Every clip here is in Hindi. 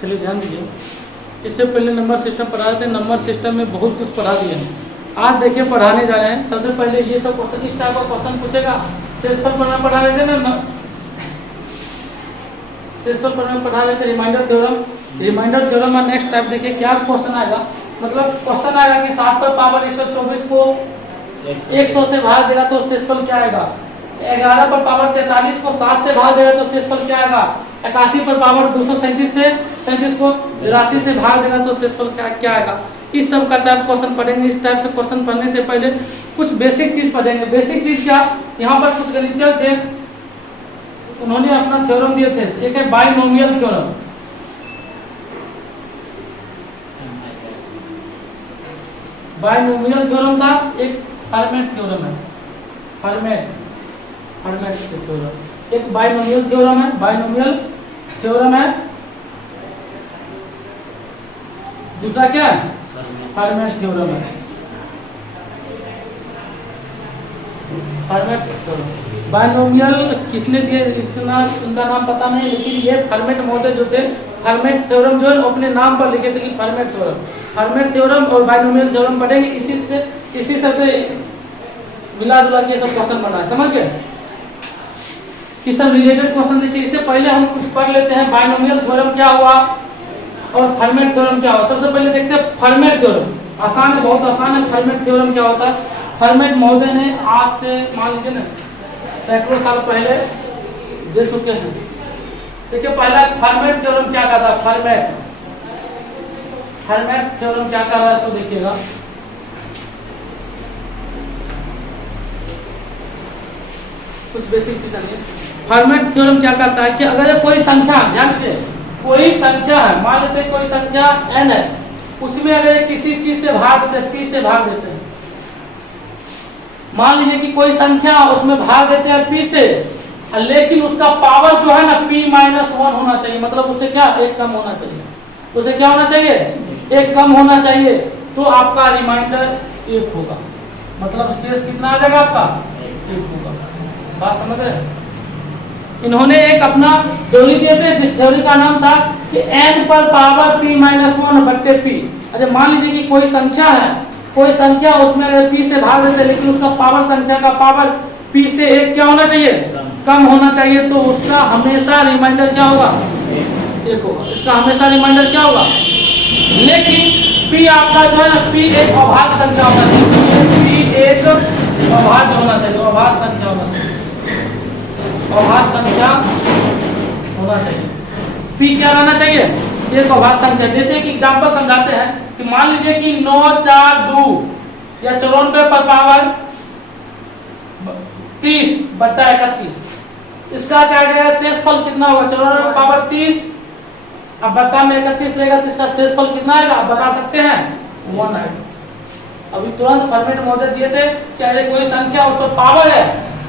चलिए ध्यान दीजिए, इससे पहले नंबर सिस्टम पढ़ा रहे थे। नंबर सिस्टम में बहुत कुछ पढ़ा दिए हैं। आज देखिए पढ़ाने जा रहे हैं। सबसे पहले ये सब क्वेश्चन, इस टाइप का क्वेश्चन पूछेगा। शेषफल पर में पढ़ा रहे थे ना, शेषफल पर में पढ़ा रहे थे रिमाइंडर थ्योरम। रिमाइंडर थ्योरम में नेक्स्ट टाइप देखिए क्या क्वेश्चन आएगा। मतलब क्वेश्चन आएगा कि 7 पर पावर 124 को 100 से भाग देगा तो शेषफल क्या आएगा। 11 पर पावर 43 को 7 से भाग देगा तो शेषफल क्या आएगा। 81 पर पावर 237 से 37 को 83 से भाग देगा तो शेषफल क्या आएगा। इस सब का टाइप क्वेश्चन पढ़ेंगे। इस टाइप से क्वेश्चन पढ़ने से पहले कुछ बेसिक चीज पढ़ेंगे। बेसिक चीज क्या, यहाँ पर कुछ गणितज्ञ थे, उन्होंने अपना थ्योरम दिए थे। एक है बाइनोमियल थ्योरम, बाइनोमियल थ्योरम था। एक फर्मेट थ्योरम है, फर्मेट थ्योरम। एक बाइनोमियल थ्योरम है, बाइनोमियल थ्योरम है। दूसरा क्या है, फर्मेट थ्योरम है, फर्मेट थ्योरम। बाइनोमियल किसने दिए इसका उनका नाम पता नहीं, लेकिन ये फर्मेट महोदय जो थे, फर्मेट थ्योरम जो है अपने नाम पर लिखे थे कि फर्मेट थ्योरम। फर्मेट थ्योरम और बाइनोमियल थ्योरम पढ़ेंगे। इसी से मिला जुला के सब क्वेश्चन बना है, समझ गए। कि सब रिलेटेड क्वेश्चन देखिए। इससे पहले हम कुछ पढ़ लेते हैं बाइनोमियल थ्योरम क्या हुआ और फर्मेट थ्योरम क्या हुआ। सबसे पहले देखते हैं फर्मेट थ्योरम। आसान है, बहुत आसान है। फर्मेट थ्योरम क्या होता है। फर्मेट महोदय ने आज से मान लीजिए ना सैकड़ों साल पहले दे चुके हैं। देखिए पहला फर्मेट थ्योरम क्या कहता है। फर्मेट थ्योरम क्या कर रहा है, सो देखिएगा। कुछ बेसिक चीज है। फर्मेट थ्योरम क्या करता है कि अगर कोई संख्या, ध्यान से, कोई संख्या है, मान लेते हैं कोई संख्या n है, उसमें अगर किसी चीज से भाग देते हैं, p से भाग देते हैं। मान लीजिए कि कोई संख्या उसमें भाग देते हैं p से, लेकिन उसका पावर जो है ना p-1 होना चाहिए। मतलब उसे क्या, एक कम होना चाहिए। उसे क्या होना चाहिए, एक कम होना चाहिए। तो आपका रिमाइंडर 1 होगा। मतलब शेष कितना आ जाएगा आपका, 1 होगा। बात समझ रहे। इन्होंने एक अपना थ्योरी दिए थे, जिस थ्योरी का नाम था कि n पर पावर p-1 बट्टे p। अच्छा मान लीजिए कि कोई संख्या है, कोई संख्या उसमें अगर p से भाग देते हैं, लेकिन उसका पावर, संख्या का पावर p से 1 क्या होना चाहिए, कम होना चाहिए। तो उसका हमेशा रिमाइंडर क्या होगा, 1 होगा। इसका हमेशा रिमाइंडर क्या होगा। लेकिन p आपका जो है p एक अभाज्य संख्या होना चाहिए। p एक अभाज्य होना चाहिए, अभाज्य संख्या होना चाहिए, अभाज्य संख्या होना चाहिए। p क्या रहना चाहिए, एक अभाज्य संख्या। जैसे कि एग्जांपल समझाते हैं कि मान लीजिए कि 9, 4, 2 या 54 पर पावर 30 बट्टा 31। इसका क्या गया, शेषफल कितना होगा। 54 पर पावर 30, अब बट्टा में 31 रहेगा तो इसका शेषफल कितना आएगा, आप बता सकते हैं, 1 आएगा। अभी तुरंत फर्मेट महोदय दिए थे कि अरे कोई संख्या उस पर पावर है,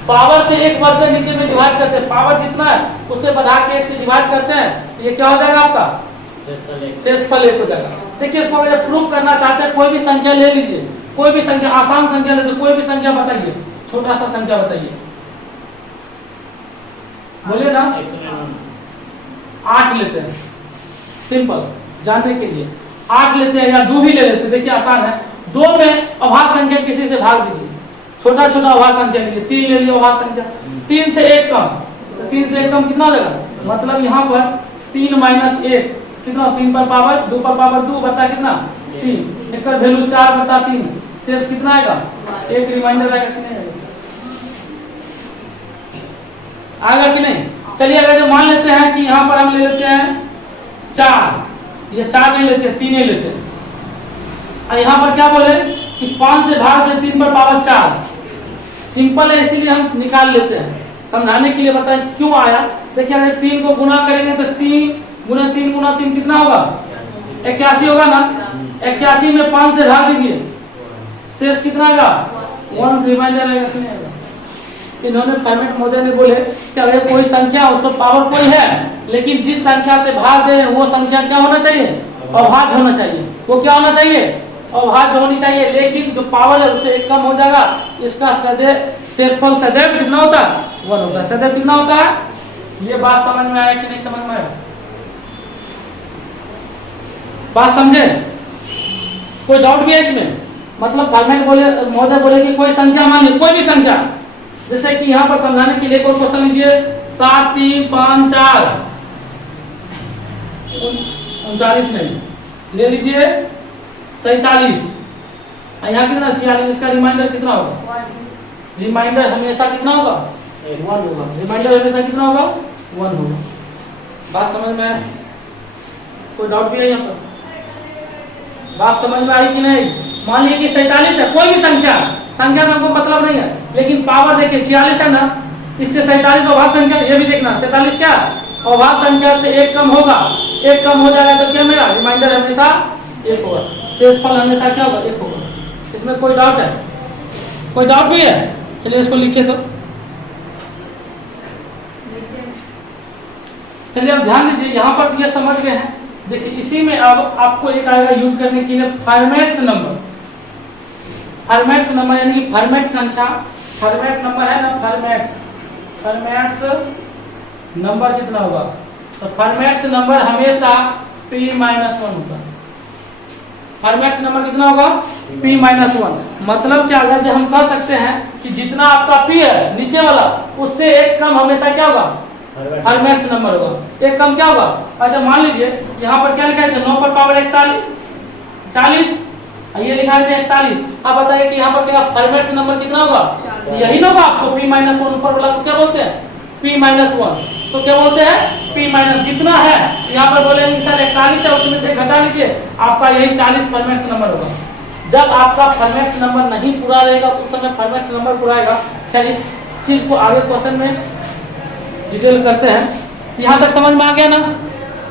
पावर से 1 बढ़ के नीचे में डिवाइड करते हैं। पावर जितना है उससे बढ़ा के 1 से डिवाइड करते हैं, ये क्या हो जाएगा आपका, शेषफल 1 हो जाएगा। देखिए इसको अगर प्रूव करना चाहते हैं, कोई भी संख्या ले लीजिए, कोई भी संख्या, आसान संख्या ले लीजिए, कोई भी संख्या बताइए, छोटा सा संख्या बताइए, बोलिए ना। 8 लेते हैं, सिंपल जानने के लिए 8 लेते हैं या 2 ही ले लेते हैं। देखिए आसान है। 2 में अभाज्य संख्या किसी से भाग दीजिए, छोटा छोटा अभाज्य संख्या लीजिए। 3 ले लिया अभाज्य संख्या, 3 से 1 कम, तो 3 से 1 कम कितना हो जाएगा। मतलब यहाँ पर 3 - 1 कितना, 3 पर पावर 2 पर पावर 2 बता कितना 3, एक का वैल्यू 4 बता 3, शेष कितना आएगा, एक रिमाइंडर आएगा कि नहीं आएगा कि नहीं। चलिए अगर जो मान लेते हैं कि यहाँ पर हम ले लेते हैं 4, ये 4 नहीं लेते, 3 ही लेते हैं। यहाँ पर क्या बोले कि 5 से भाग दे 3 पर पावर 4। सिंपल है, इसीलिए हम निकाल लेते हैं। समझाने के लिए बताएं क्यों आया। देखिए अगर 3 को गुना करेंगे तो 3 × 3 × 3 कितना होगा, 81 होगा ना। 81 में 5 से भाग दीजिए, शेष कितना आएगा, 1 रिमाइंडर आएगा। इन्होंने फर्मेट महोदय ने बोले कि अगर कोई संख्या उसका पावर कोई है, लेकिन जिस संख्या से भाग दे रहे हैं वो संख्या क्या होना चाहिए, अभाज्य होना चाहिए। वो क्या होना चाहिए, अभाज्य होनी चाहिए। लेकिन जो पावर है उससे 1 कम हो जाएगा, इसका सदैव शेषफल सदैव कितना होता है, 1 होता है। सदैव कितना होता है। ये बात समझ में आया कि नहीं समझ में आया। बात समझे? कोई डाउट भी है इसमें? मतलब फॉर्मेट बोले महोदय बोले कि कोई संख्या मानिए, कोई भी संख्या, जैसे कि यहाँ पर समझाने के लिए कोई क्वेश्चन लीजिए 7 3 5 4 39 नहीं, ले लीजिए 47, यहाँ कितना 46, इसका रिमाइंडर कितना होगा? रिमाइंडर हमेशा कितना होगा? 1 होगा। रिमाइंडर हमेशा कितना होगा? 1 होगा। बात समझ में आई? कोई डाउट भी है यहाँ पर? बात समझ में आई कि नहीं? मान लीजिए कि 47 है, कोई भी संख्या का हमको मतलब नहीं है, लेकिन पावर देखिए 46 है ना, इससे 47 अभाज्य संख्या, ये भी देखना 47 क्या अभाज्य संख्या से एक कम होगा, एक कम हो जाएगा तो क्या मेरा रिमाइंडर हमेशा 1 होगा, शेषफल हमेशा क्या होगा? 1 होगा। इसमें कोई डाउट है? कोई डाउट भी है? चलिए इसको लिखिए तो। चलिए अब ध्यान दीजिए, यहाँ पर ये समझ गए हैं। देखिए इसी में अब आपको एक आएगा यूज करने के लिए फॉर्मेट्स नंबर। फॉर्मेट्स नंबर यानी कि फॉर्मेट संख्या, फॉर्मेट नंबर है ना, फॉर्मेट्स नंबर कितना होगा? तो फॉर्मेट्स नंबर हमेशा p-1 होगा। फॉर्मेट्स नंबर कितना होगा? p-1। मतलब क्या होगा, जो हम कह सकते हैं कि जितना आपका p है नीचे वाला, उससे एक कम हमेशा क्या होगा? फॉर्मेट्स नंबर होगा। एक कम क्या होगा? अच्छा मान लीजिए यहाँ पर क्या लिखा है? 9 पर पावर 40, ये लिखा है 41। अब बताइए कि यहाँ पर क्या फॉर्मेट्स नंबर कितना होगा? यही ना होगा आपको p-1 ऊपर वाला को क्या बोलते हैं? p-1। तो क्या बोलते हैं? p- जितना है यहाँ पर बोलेंगे सर 41 है, उसमें से घटा लीजिए, आपका यही 40 फॉर्मेट्स नंबर होगा। जब आपका फॉर्मेट्स नंबर नहीं पूरा रहेगा तो उस समय फॉर्मेट्स नंबर पूरा आएगा। खैर इस चीज को आगे क्वेश्चन में डिटेल करते हैं। यहाँ तक समझ में आ गया ना?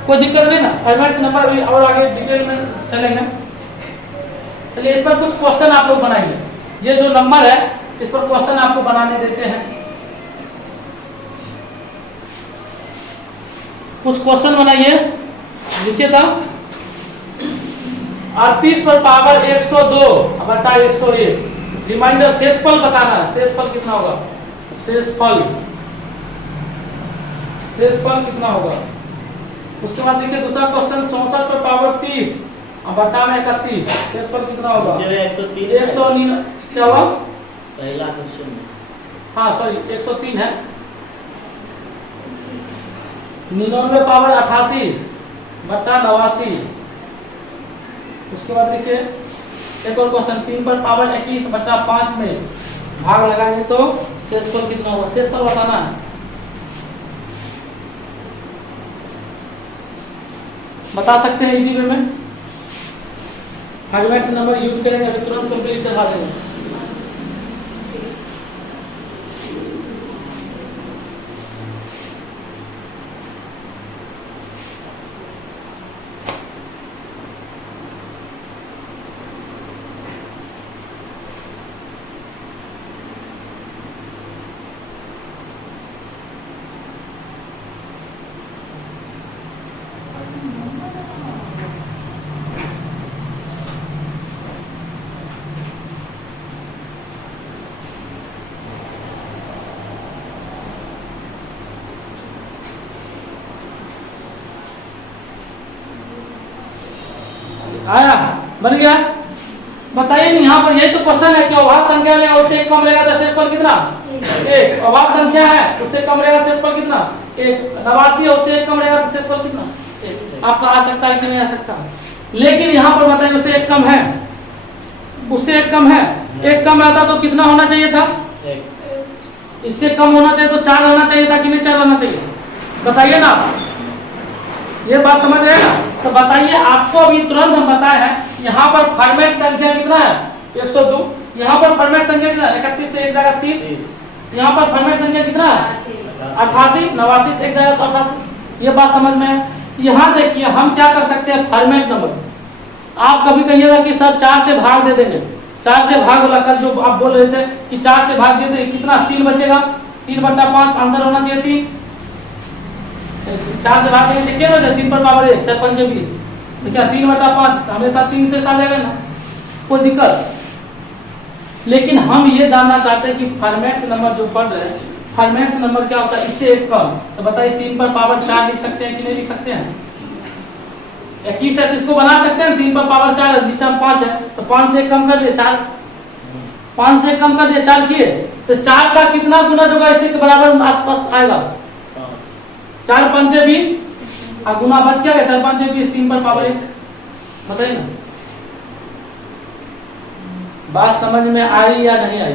कोई दिक्कत नहीं ना? फॉर्मेट्स नंबर अभी और आगे डिटेल में चलेंगे। चलिए इस पर कुछ क्वेश्चन आप लोग बनाएंगे। ये जो नंबर है इस पर क्वेश्चन आपको बनाने देते हैं। कुछ क्वेश्चन बनाइए, लिखिए था 38 पर पावर 102 बटा 101। रिमाइंडर शेषफल बताना है। शेषफल कितना होगा? शेषफल कितना होगा? उसके बाद लिखिए दूसरा क्वेश्चन 64 पर पावर 30 बटा में 31। शेषफल कितना होगा? 103 क्या हुआ? पहला क्वेश्चन, हाँ सॉरी 103 है। 99 पावर 88 बटा 89। उसके बाद लिखिए एक और क्वेश्चन 3 पर पावर 21 बटा 5 में भाग लगाएंगे तो शेषफल कितना होगा? शेषफल बताना है। बता सकते हैं इसी वे में। फॉर्मेट्स नंबर यूज करेंगे, अभी तुरंत कंप्लीट करवा देंगे। आया? बन गया? बताइए नहीं, यहाँ पर यही तो क्वेश्चन है कि अभाज्य संख्या लेगा उससे कम रहेगा तो शेषफल कितना? 1। अभाज्य संख्या है उससे कम रहेगा तो शेषफल कितना? 1। 89 उससे कम रहेगा तो शेषफल कितना? 1। आपका आ सकता है कि नहीं आ सकता? लेकिन यहाँ पर बताइए उससे एक कम है, उससे एक कम है। एक कम रहता तो कितना होना चाहिए था? 1। इससे कम होना चाहिए तो 4 रहना चाहिए था कि नहीं 4 रहना चाहिए? बताइए ना, ये बात समझ रहे हैं ना? तो बताइए, आपको अभी तुरंत हम बताए हैं यहाँ पर फॉर्मेट संख्या कितना है? 102। यहाँ पर फॉर्मेट संख्या कितना है? 31 से एक जगह 30। यहाँ पर फॉर्मेट संख्या कितना है? 88। 89 से एक जगह तो 88। ये बात समझ में है? यहाँ देखिए हम क्या कर सकते हैं, फॉर्मेट नंबर आप कभी कहिएगा कि सर 4 से भाग दे देंगे, 4 से भाग वाला कल जो आप बोल रहे थे कि 4 से भाग दे देंगे, कितना 3 बचेगा? 3/5 आंसर होना चाहिए 3। 4 से भाग देंगे क्या बचा? 3 पर पावर 1, 4 5 20, तो क्या 3/5 हमेशा 3 से आ जाएगा ना, कोई दिक्कत? लेकिन हम ये जानना चाहते हैं कि फॉर्मेट्स नंबर जो पढ़ रहे हैं, फॉर्मेट्स नंबर क्या होता है इससे एक कम, तो बताइए 3 पर पावर 4 लिख सकते हैं कि नहीं लिख सकते हैं? 21 है, इसको बना सकते हैं 3 पर पावर 4 है, नीचे 5 है तो 5 से कम कर दिए 4, 5 से कम कर दिए 4 किए तो 4 का कितना गुना जो है इसी के बराबर आसपास आएगा 4 5 20 और गुना बच क्या है 4 5 20 3 पर पावर 1। बताइए ना बात समझ में आई या नहीं आई।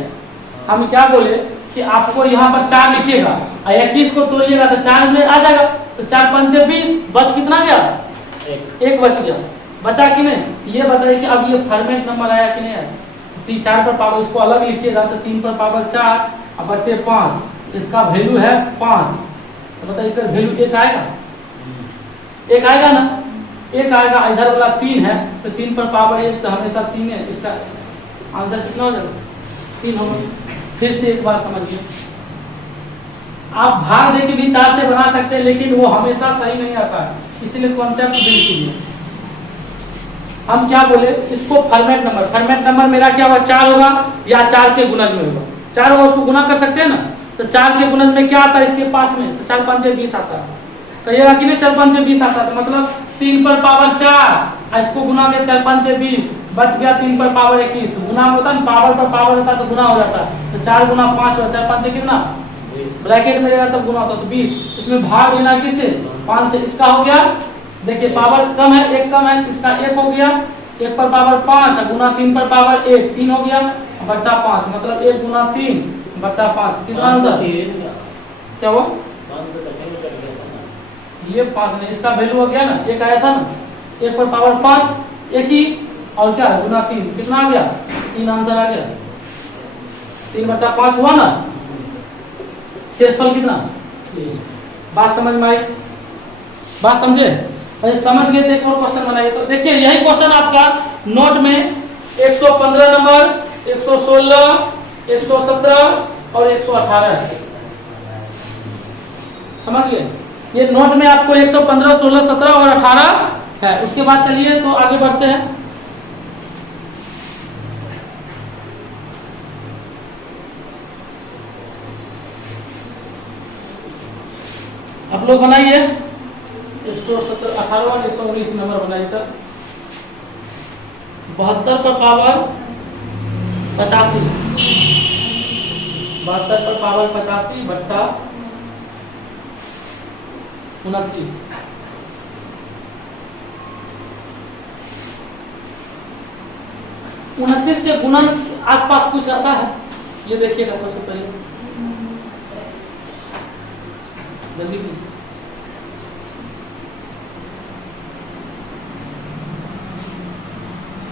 हम क्या बोले कि आपको यहाँ पर 4 लिखिएगा और 21 को तोड़िएगा तो 4 में आ जाएगा तो 4 5 20 बच कितना गया एक बच गया, बचा कि नहीं। ये बताइए कि अब ये फॉर्मेट नंबर आया कि नहीं आया। 4 पर पावर इसको अलग लिखिएगा तो 3 पर पावर 4 और बट्टे 5 इसका वैल्यू है 5 तो बताइए इसका वैल्यू 1 आएगा, 1 आएगा ना, 1 आएगा। इधर वाला 3 है तो 3 पर पावर 1 तो हमेशा 3 है, इसका आंसर कितना हो जाएगा 3 होगा। फिर से एक बार समझिए, आप भाग दे के भी 4 से बना सकते हैं लेकिन वो हमेशा सही नहीं आता है, इसलिए कॉन्सेप्ट बिल्कुल है। हम क्या बोले इसको फॉर्मेट नंबर मेरा क्या होगा 4 होगा या 4 के गुणज में होगा, 4 होगा उसको गुना कर सकते हैं ना तो 4 के गुणज में क्या आता है इसके पास में तो 4 5 20 आता है, कहिएगा कि नहीं 4 5 20 आता है तो मतलब 3 पर पावर 4 इसको गुना के 4 5 20 बच गया 3 पर पावर 21 तो गुना होता है पावर पर पावर होता तो गुना हो जाता तो 4 गुना 5 और 4 5 कितना ब्रैकेट में रहेगा तब गुना होता तो 20। इसमें भाग देना किसे 5 से, इसका हो गया देखिए पावर कम है 1 कम है इसका 1 हो गया 1 पर पावर 5 गुना 3 पर पावर 1 3 हो गया बट्टा 5 मतलब 1 गुना 3 बट्टा 5 कितना आंसर क्या हुआ ये 5 नहीं इसका वैल्यू हो गया ना 1 आया था ना 1 पर पावर 5 1 ही और क्या गुना 3 कितना आ गया 3 आंसर आ गया 3 बट्टा 5 हुआ ना, शेषफल कितना। बात समझ में आई, बात समझे अरे समझ गए तो एक और क्वेश्चन बनाइए। तो देखिए यही क्वेश्चन आपका नोट में 115 नंबर 116 117 और 118 है, समझ गए। ये नोट में आपको 115 16 17 और 18 है। उसके बाद चलिए तो आगे बढ़ते हैं। आप लोग बनाइए 117 18 और 119 नंबर बनाइए। तब 72 पर पावर 85 72 पर पावर 85 बट्टा 29 29 के गुणन आसपास कुछ आता है, ये देखिएगा सबसे पहले जल्दी कीजिए।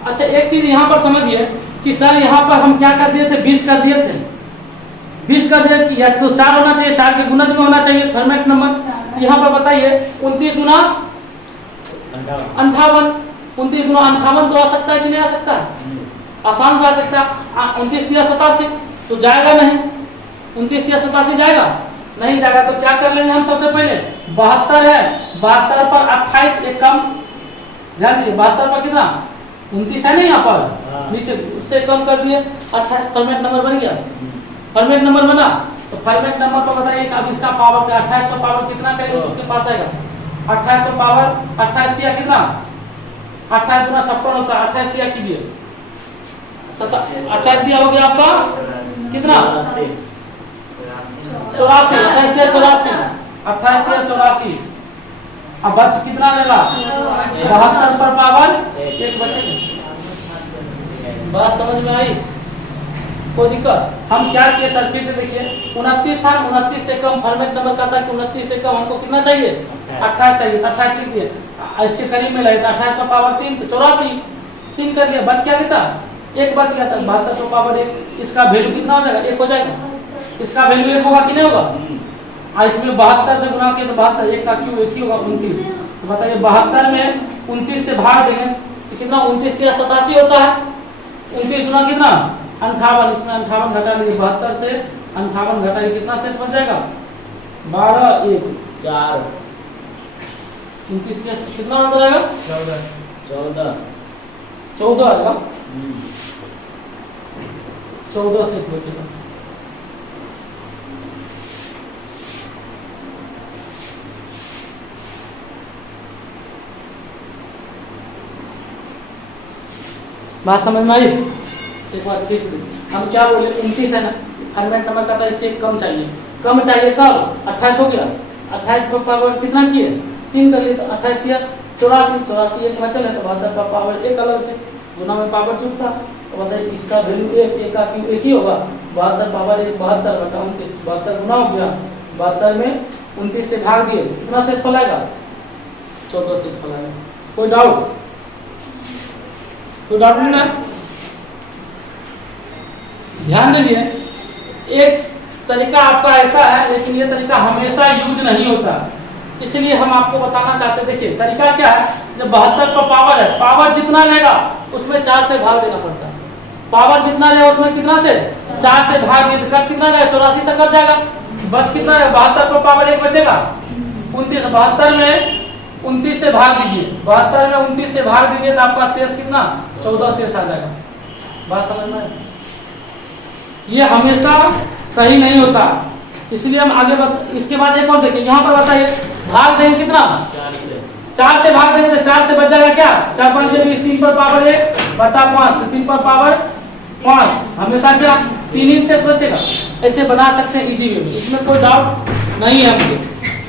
अच्छा एक चीज यहाँ पर समझिए कि सर यहाँ पर हम क्या कर दिए थे 20 कर दिए थे 20 कर दिए या तो 4 होना चाहिए 4 के गुणज में होना चाहिए फॉर्मेट नंबर। यहाँ पर बताइए 29 गुना 58 29 गुना 58 तो आ सकता है कि नहीं आ सकता है, आसान से आ सकता है। 29 दिया 87 तो जाएगा नहीं, 29 दिया 87 जाएगा नहीं जाएगा तो क्या कर लेंगे हम सबसे पहले 72 है 72 पर 28 एक कम, ध्यान दीजिए 72 पर कितना 29 है नहीं यहाँ पर नीचे उससे कम कर दिए 28 फॉर्मेट नंबर बन गया। फॉर्मेट नंबर बना तो फॉर्मेट नंबर पर बताइए अब इसका पावर 28 का पावर कितना करेंगे उसके पास आएगा 28 का पावर 28 दिया कितना 28 गुना 56 होता है 28 दिया कीजिए 28 दिया हो गया आपका कितना 84 28 दिया 84 28 दिया 84 अब बच कितना लेगा 72 पर पावर 1 बचेगा। बात समझ में आई, कोई दिक्कत। हम क्या किए सर फिर से देखिए 29 था 29 से कम फॉर्मेट नंबर करता है कि 29 से कम हमको कितना चाहिए 28 चाहिए 28 लिख दिए इसके करीब में लगे 28 का पावर 3 तो 84 3 कर लिया बच क्या था 1 बच गया था 72 का पावर 1 इसका वैल्यू कितना हो जाएगा 1 हो जाएगा, इसका वैल्यू 1 होगा कि नहीं होगा। इसमें 72 से गुना किया तो 72 1 का क्यों 1 ही होगा 29 तो बताइए 72 में 29 से भाग देंगे तो कितना 29 के 87 होता है 29 गुना कितना 58 इसमें 58 घटा लीजिए 72 से 58 घटाइए कितना शेष बच जाएगा 12 1 4 29 के कितना आंसर आएगा 14 आएगा 14 शेष बचेगा। बात समझ में आई? एक बार खींच दे। हम क्या बोले 29 है ना, फॉर्मेट नंबर का था, इससे कम चाहिए। कम चाहिए कब? 28 हो गया, 28 पर पावर कितना किए? 3 कर लिए, तो 28 दिया 84, 84 एक बचल है तो 72 पर पावर एक अलग से गुना में पावर चुकता, तो बताइए इसका वैल्यू एक का क्यों एक ही होगा, 72 पावर 1 72 बटा 29, 72 गुना हो गया, 72 में 29 से भाग दिए, कितना शेषफल आएगा? 14 शेषफल आएगा। कोई डाउट? कोई डाउट नहीं ना? ध्यान दीजिए, एक तरीका आपका ऐसा है, लेकिन ये तरीका हमेशा यूज नहीं होता, इसलिए हम आपको बताना चाहते हैं। देखिए तरीका क्या है, जब 72 पर पावर है, पावर जितना रहेगा उसमें 4 से भाग देना पड़ता है। पावर जितना रहेगा उसमें कितना से 4 से भाग दिए, कट कितना रहेगा? 84 तक कट जाएगा, बच कितना रहेगा? 72 पर पावर 1 बचेगा 29, 72 में 29 से भाग दीजिए, 72 में 29 से भाग दीजिए तो आपका शेष कितना? 14 शेष आ जाएगा। बात समझ में? ये हमेशा सही नहीं होता, इसलिए हम आगे इसके बाद एक और देखिए, यहाँ पर बताइए भाग देंगे कितना? 4 से भाग देंगे तो 4 से बच जाएगा क्या? 4 5 20, 3 पर पावर 1 बटा 5, 3 पर पावर 5, हमेशा क्या 3 से बचेगा। ऐसे बना सकते हैं इजी वे में, इसमें कोई डाउट नहीं है मुझे,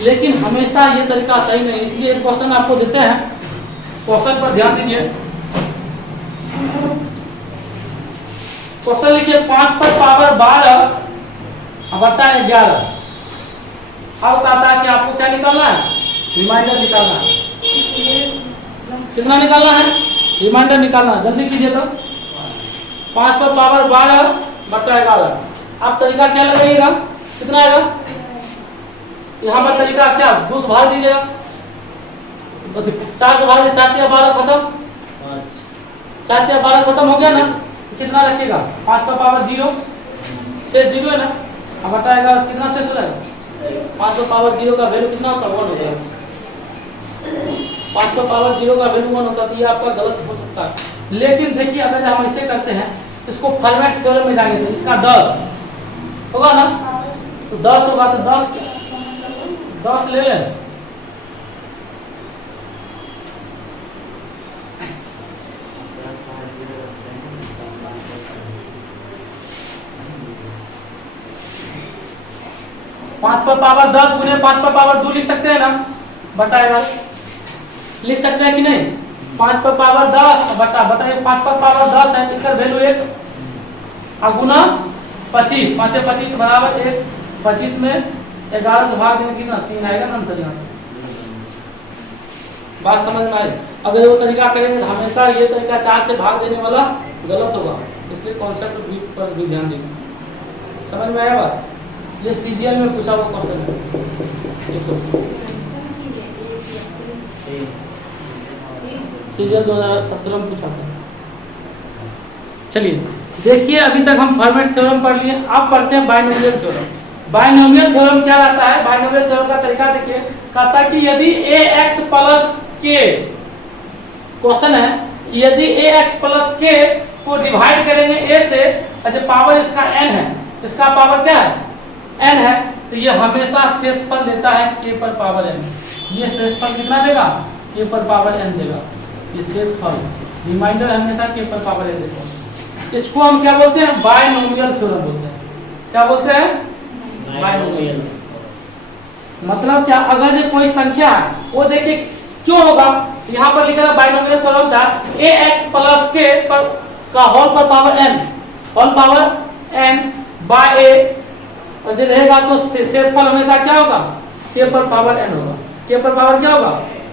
लेकिन हमेशा ये तरीका सही नहीं, इसलिए एक क्वेश्चन आपको देते हैं, क्वेश्चन पर ध्यान दीजिए। क्वेश्चन लिखिए 5 पर पावर 12 बटा 11। अब कहता है कि आपको क्या निकालना है? रिमाइंडर निकालना है। कितना निकालना है? रिमाइंडर निकालना है, जल्दी कीजिए। तो 5 पर पावर 12 बटा 11, आप तरीका क्या लगाइएगा? कितना आएगा? यहाँ पर तरीका क्या? 2 से भाग दीजिएगा, 4 से भाग दीजिए, 4 या 12 खत्म, 4 या 12 खत्म हो गया ना, कितना रखिएगा? 5 पर पावर 0 से 0 है ना, अब हटाएगा कितना शेष हो जाएगा? 5 पर पावर 0 का वैल्यू कितना होता है? 1 होता है। 5 पर पावर 0 का वैल्यू 1 होता है, तो ये आपका गलत हो सकता है। लेकिन देखिए अगर हम ऐसे करते हैं, इसको फॉर्मेट थ्योरम में जाएंगे तो इसका 10 होगा ना, तो 10 होगा तो 10 ले लें, पाँच पर पावर 10 गुने 5 पर पावर 2 लिख सकते हैं ना, बटाएगा लिख सकते हैं कि नहीं? 5 पर पावर 10 बटा, बताइए 5 पर पावर 10 है, इसका वैल्यू 1 गुना 25, 5 25 बराबर 1, 25 में 11 से भाग देंगे कितना? 3 आएगा ना आंसर यहाँ से। बात समझ में आई? अगर वो तरीका करेंगे तो हमेशा ये तरीका 4 से भाग देने वाला गलत होगा, इसलिए कॉन्सेप्ट पर भी ध्यान देंगे। समझ में आया बात? ये सीजीएल में पूछा हुआ क्वेश्चन है, सीजीएल 2017 में पूछा था। चलिए देखिए, अभी तक हम फॉर्मेट थ्योरम पढ़ लिए, अब पढ़ते हैं बाइनोमियल थ्योरम। बाइनोमियल थ्योरम क्या रहता है? बाइनोमियल थ्योरम का तरीका देखिए, कहता है कि यदि ax प्लस k, क्वेश्चन है कि यदि ax प्लस k को डिवाइड करेंगे a से, अच्छा पावर इसका n है, इसका पावर क्या है? n है, तो ये हमेशा शेषफल देता है k पर पावर n। ये शेषफल कितना देगा? k पर पावर n देगा, ये शेषफल, रिमाइंडर हमेशा k पर पावर n देगा। इसको हम क्या बोलते हैं? बाइनोमियल थ्योरम बोलते हैं। क्या बोलते हैं? बाइनोमियल। मतलब क्या? अगर जो कोई संख्या है वो देखिए क्यों होगा, यहाँ पर लिखा है बाइनोमियल थ्योरम था ax प्लस k पर का होल पर power n, whole power n by a, और जो रहेगा तो शेषफल हमेशा क्या होगा? k पर पावर n होगा। k पर पावर क्या होगा?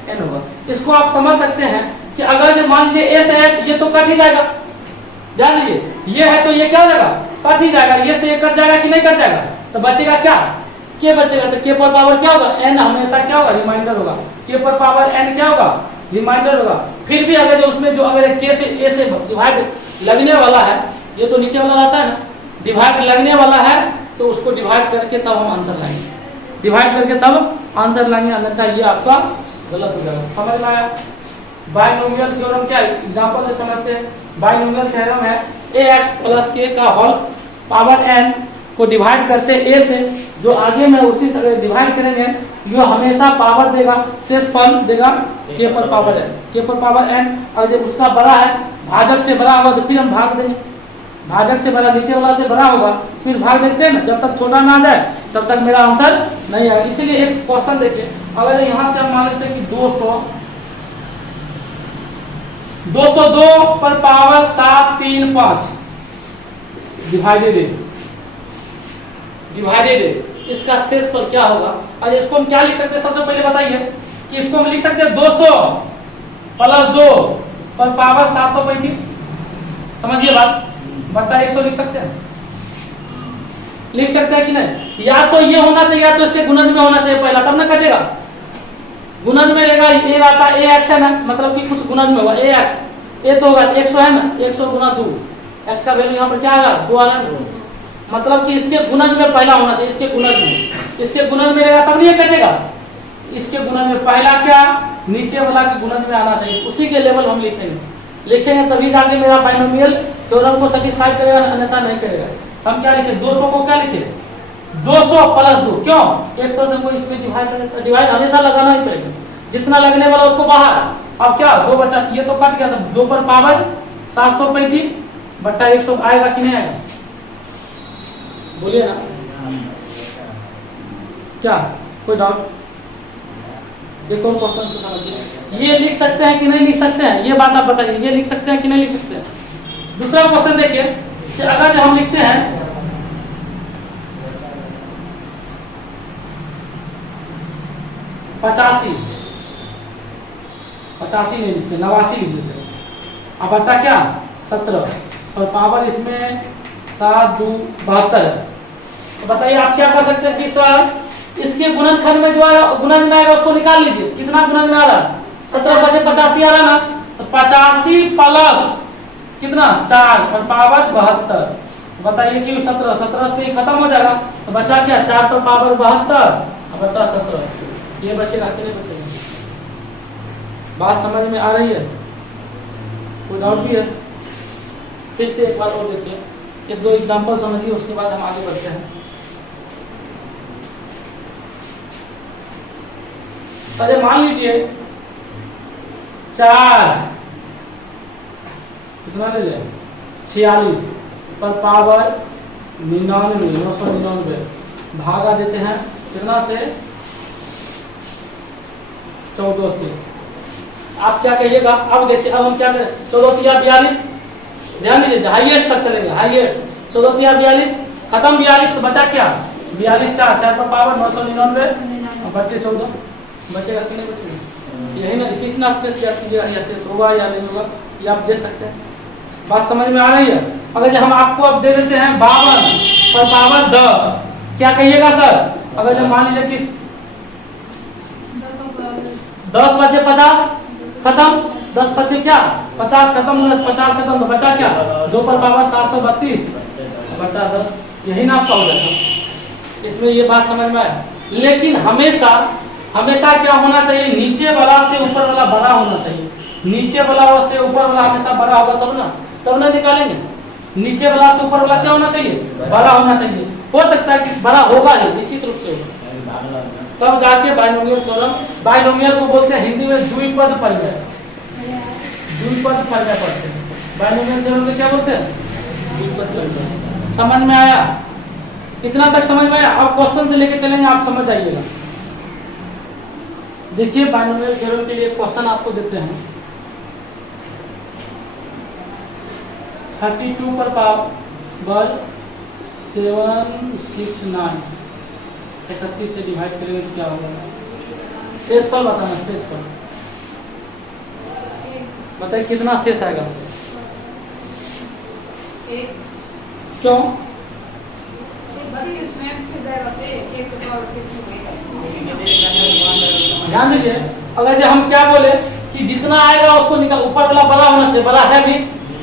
n होगा। इसको आप समझ सकते हैं कि अगर जो मान लीजिए a से है, ये तो कट ही जाएगा, ध्यान दीजिए, ये है तो ये क्या हो जाएगा? कट ही जाएगा, ये से ये कट जाएगा कि नहीं कट जाएगा? तो बचेगा क्या? k बचेगा, तो k पर पावर क्या होगा? n हमेशा क्या होगा? रिमाइंडर होगा। k पर पावर n क्या होगा? रिमाइंडर होगा। फिर भी अगर जो उसमें जो अगर k से a से डिवाइड लगने वाला है, ये तो नीचे वाला रहता है ना, डिवाइड लगने वाला है तो उसको डिवाइड करके तब हम आंसर लाएंगे, डिवाइड करके तब आंसर लाएंगे, अन्यथा ये आपका गलत हो जाएगा। समझ में आया? बाइनोमियल थ्योरम क्या है? एग्जांपल से समझते हैं। बाइनोमियल थ्योरम है ax प्लस k का होल पावर n को डिवाइड करते a से, जो आगे में उसी से डिवाइड करेंगे ये हमेशा पावर देगा, शेष फल देगा k पर पावर n, k पर पावर n। और जब उसका बड़ा है, भाजक से बड़ा होगा तो फिर हम भाग देंगे, भाजक से बड़ा नीचे वाला से बड़ा होगा फिर भाग देते हैं ना, जब तक छोटा ना आ जाए तब तक मेरा आंसर नहीं आएगा। इसीलिए एक क्वेश्चन देखिए, अगर यहाँ से हम मान लेते हैं कि 202 पर पावर 735 डिवाइडेड इसका शेषफल क्या होगा। और इसको हम क्या लिख सकते हैं, सबसे पहले बताइए कि इसको हम लिख सकते हैं 200 प्लस 2 पर पावर 735, समझिए बात, बट्टा 100 लिख सकते हैं, लिख सकते हैं कि नहीं। या तो ये होना चाहिए या तो इसके गुणज में होना चाहिए पहला, तब ना कटेगा। गुणज में रहेगा ए रहता है ax है ना, मतलब कि कुछ गुणज में होगा ax, ए तो होगा 100 है ना, 100 गुना 2, x का वैल्यू यहाँ पर क्या आएगा 2 आना, मतलब कि इसके गुणज में पहला होना चाहिए, इसके गुणज में, इसके गुणज में रहेगा तब नहीं कटेगा। इसके गुणज में पहला क्या, नीचे वाला के गुणज में आना चाहिए, उसी के लेवल हम लिखेंगे तभी जाके मेरा बाइनोमियल थ्योरम को सेटिस्फाई करेगा, अन्यथा नहीं करेगा। हम क्या लिखे, 200 को क्या लिखे 200 प्लस 2, क्यों 100 से कोई इसमें डिवाइड हमेशा लगाना ही पड़ेगा, जितना लगने वाला उसको बाहर। अब क्या 2 बचा, ये तो कट गया था, 2 पर पावर 735 बट्टा 100 आएगा कि नहीं आएगा, बोलिए ना, क्या कोई डाउट। एक और क्वेश्चन से समझिए, ये लिख सकते हैं कि नहीं लिख सकते हैं, ये बात आप बताइए, ये लिख सकते हैं कि नहीं लिख सकते हैं। दूसरा क्वेश्चन देखिए कि अगर जो हम लिखते हैं 85 नहीं लिखते, 89 लिख देते, अब बता क्या 17 और पावर इसमें 7 2 72 है। तो बताइए आप क्या कर सकते हैं कि सर इसके गुणनखंड में जो है गुणज में आएगा उसको निकाल लीजिए, कितना गुणज में आ रहा है 17 बचे 85 आ रहा ना, तो 85 प्लस कितना 4 और पावर 72। बताइए कि 17 से खत्म हो जाएगा, तो बचा क्या 4 पर पावर 72 बटा 17, ये बचेगा कि नहीं बचेगा। बात समझ में आ रही है, कोई डाउट भी है। फिर से एक बार और देखिए, एक दो एग्जांपल समझिए, उसके बाद हम आगे बढ़ते हैं। अरे मान लीजिए 4 कितना ले ले 46 पर पावर 999 भागा देते हैं कितना से 14 से। आप क्या कहिएगा, अब देखिए अब हम क्या करें, 14 या 42, ध्यान दीजिए हाईएस्ट तक चलेंगे, हाईएस्ट 14 या 42 खत्म 42, तो बचा क्या 42 4 पर पावर 999 बटे 14 बचेगा कि नहीं बचेगा। यही ना, इसी से आप शेष याद कीजिएगा, या शेष होगा या नहीं होगा ये आप देख सकते हैं। बात समझ में आ रही है। अगर हम आपको अब दे देते हैं 52 पर पावर 10, क्या कहिएगा सर। अगर जो मान लीजिए कि 10 बचे 50 खत्म, 10 बचे क्या 50 खत्म, 50 खत्म, तो बचा क्या 2 पर पावर 732 बटा 10, यही ना आपका हो जाएगा। इसमें ये बात समझ में आए। लेकिन हमेशा क्या होना चाहिए, नीचे वाला से ऊपर वाला बड़ा होना चाहिए, नीचे वाला से ऊपर वाला हमेशा बड़ा होगा तब ना निकालेंगे। नीचे वाला से ऊपर वाला क्या होना चाहिए, बड़ा होना चाहिए। हो सकता है कि बड़ा होगा ही, निश्चित रूप से होगा, तब जाके बाइनोमियल थ्योरम, बाइनोमियल को बोलते हैं हिंदी में द्विपद परिमेय, द्विपद परिमेय पढ़ते हैं। बाइनोमियल थ्योरम को क्या बोलते हैं, द्विपद परिमेय। समझ में आया, इतना तक समझ में आया। अब क्वेश्चन से लेके चलेंगे, आप समझ जाइएगा। देखिए बाइनोमियल थ्योरम के लिए क्वेश्चन आपको देते हैं 32 पर पावर 769 31 से डिवाइड करेंगे तो क्या होगा, शेषफल बताना, शेषफल बताइए कितना शेष आएगा, क्यों ध्यान दीजिए। अगर जो हम क्या बोले कि जितना आएगा उसको निकाल, ऊपर वाला बड़ा होना चाहिए, बड़ा है भी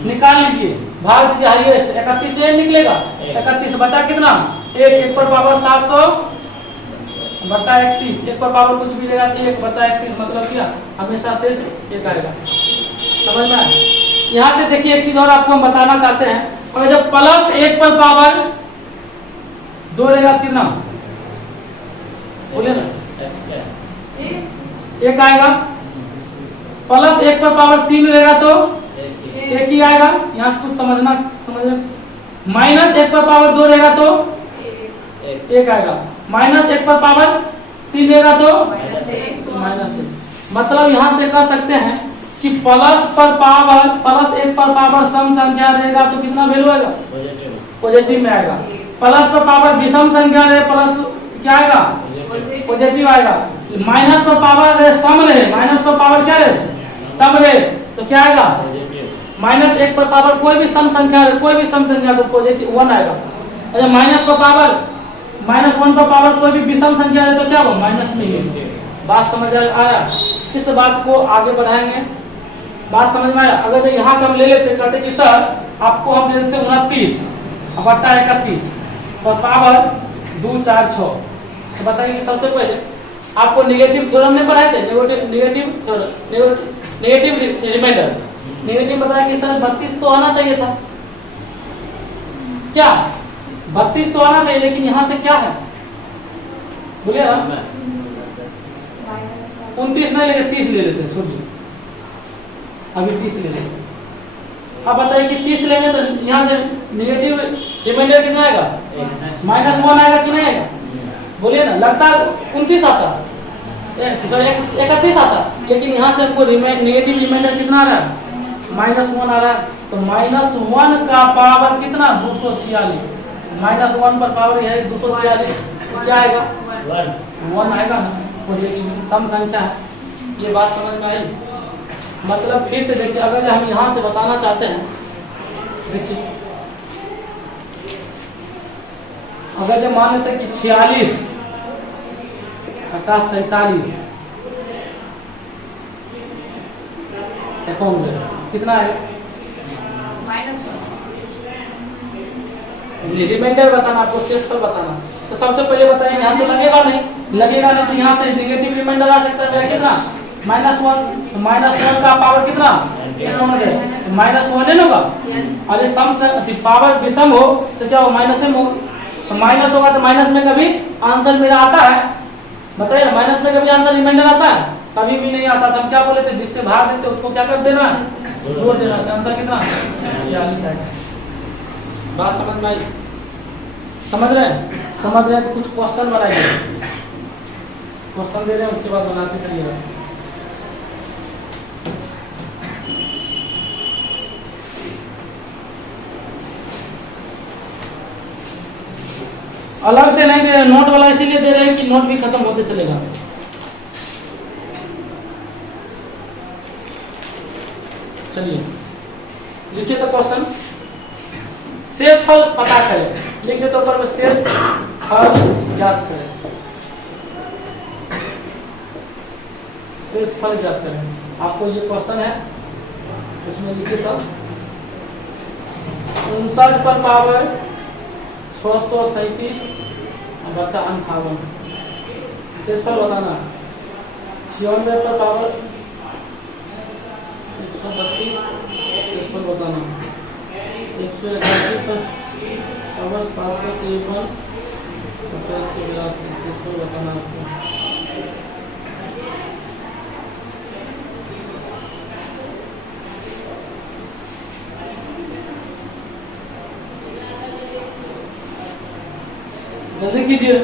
निकाल लीजिए, भाग दीजिए हाईएस्ट 31 से निकलेगा, 31 बचा कितना 1 पर पावर 700 बटा 31, 1 पर पावर कुछ भी लेगा 1 बटा 31, मतलब क्या हमेशा शेष 1 आएगा। समझ में आए। यहाँ से देखिए एक चीज और आपको हम बताना चाहते हैं, अगर जब प्लस 1 पर पावर 2 रहेगा कितना बोलिए ना, एक आएगा, प्लस 1 पर पावर 3 रहेगा तो एक ही आएगा, यहाँ से कुछ समझना। माइनस 1 पर पावर 2 रहेगा तो एक आएगा, माइनस 1 पर पावर 3 रहेगा तो माइनस 1। मतलब यहाँ से कह सकते हैं कि प्लस 1 पर पावर सम संख्या रहेगा तो कितना वैल्यू आएगा, पॉजिटिव में आएगा। प्लस पर पावर विषम संख्या रहे प्लस क्या आएगा, पॉजिटिव आएगा। माइनस पर पावर सम रहे, माइनस पर पावर क्या रहे, सम रहे तो क्या आएगा, माइनस 1 पर पावर कोई भी सम संख्या रहे, कोई भी सम संख्या तो पॉजिटिव 1 आएगा। अच्छा माइनस 1 पर पावर कोई भी विषम संख्या रहे तो क्या होगा, माइनस में ही। बात समझ आया? इस बात को आगे बढ़ाएंगे। बात समझ में आया? अगर यहाँ से हम ले लेते, कहते कि सर आपको हम दे देते 29 बटा 31 और पावर 2 4 6, तो बताइए कि सबसे पहले आपको नेगेटिव थ्योरम नहीं पढ़ाए थे, नेगेटिव रिमाइंडर, नेगेटिव बताया कि सर 32 तो आना चाहिए था, क्या 32 तो आना चाहिए, लेकिन यहाँ से क्या है बोलिए ना, 29 नहीं लेके 30 ले लेते हैं, छोड़िए अभी 30 ले लेते हैं। अब बताइए कि 30 लेंगे तो यहाँ से नेगेटिव रिमाइंडर कितना आएगा, -1 आएगा कि नहीं आएगा, बोलिए ना। लगता है 29 आता, 31 आता, लेकिन यहाँ से हमको नेगेटिव रिमाइंडर कितना आ रहा है, -1 आ रहा है। तो -1 का पावर कितना, 246, -1 पर पावर है 246, तो क्या आएगा 1 आएगा ना, पॉजिटिव सम संख्या है। ये बात समझ में आई? मतलब फिर से देखिए, अगर हम यहाँ से बताना चाहते हैं, देखिए अगर जब मान लेते हैं कि 46 घटा 47 अकाउंट में कितना है, रिमाइंडर बताना, आपको शेषफल बताना। तो सबसे पहले बताएंगे, यहाँ तो लगेगा नहीं तो यहाँ से नेगेटिव रिमाइंडर आ सकता है मेरा कितना, -1 का पावर कितना, -1 है होगा। और ये सम पावर विषम हो तो क्या हो, -m हो, तो माइनस होगा तो माइनस में कभी आंसर मेरा आता है, बताइए माइनस में कभी आंसर रिमाइंडर आता है, कभी भी नहीं आता। तो हम क्या बोले थे, जिससे भाग देते उसको क्या कर देना, जोड़ देना, आंसर कितना 46 आएगा। बात समझ में आई? समझ रहे हैं तो कुछ क्वेश्चन बनाइए, क्वेश्चन दे रहे हैं उसके बाद बनाते चलिएगा। अलग से नहीं दे रहे, नोट वाला इसीलिए दे रहे हैं कि नोट भी खत्म होते चलेगा। चलिए लिखिए तो क्वेश्चन, शेषफल पता करें, लिख देते ऊपर में शेषफल ज्ञात करें, शेषफल ज्ञात करें। आपको ये क्वेश्चन है, इसमें लिखिए तो 59 पर पावर 637 बटा 58, शेषफल बताना। 96 पर पावर 132 शेषफल बताना। 181 पर पावर 753 बटा 182 शेषफल बताना आपको। जल्दी कीजिए।